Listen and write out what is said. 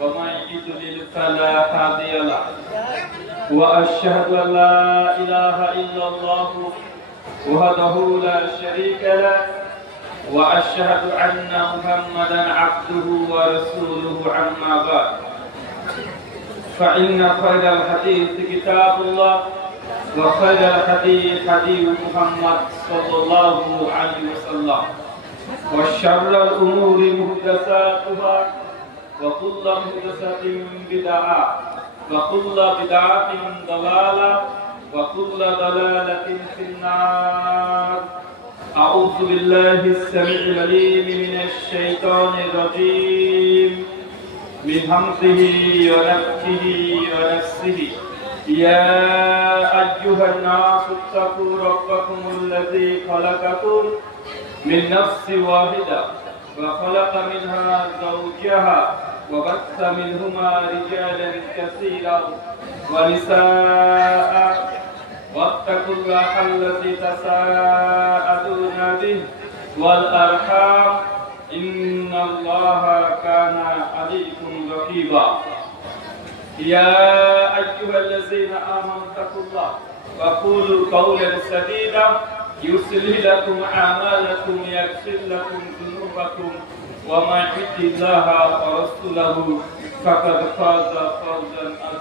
ومن يضلل فلا هادي له واشهد ان لا اله الا الله وحده لا شريك له واشهد ان محمدا عبده ورسوله اما بعد فان خير الحديث كتاب الله وخير الحديث حديث محمد صلى الله عليه وسلم وشر الأمور محدثاتها وكل محدثة بدعة وكل بدعة ضلالة وكل ضلالة في النار. أعوذ بالله السميع العليم من الشيطان الرجيم من همزه ونفخه ونفسه. يا أيها الناس اتقوا ربكم الذي خلقكم من نفس واحدة وخلق منها زوجها وبث منهما رجالا كثيرا ونساء واتقوا الله الذي تساءلون به والأرحام إن الله كان عليكم رقيبا. يا أيها الذين آمنوا اتقوا الله وقولوا قولا سديدا يصلح لكم أعمالكم يغفر لكم ذنوبكم ومن يطع الله ورسوله فقد فاز فوزا عظيما.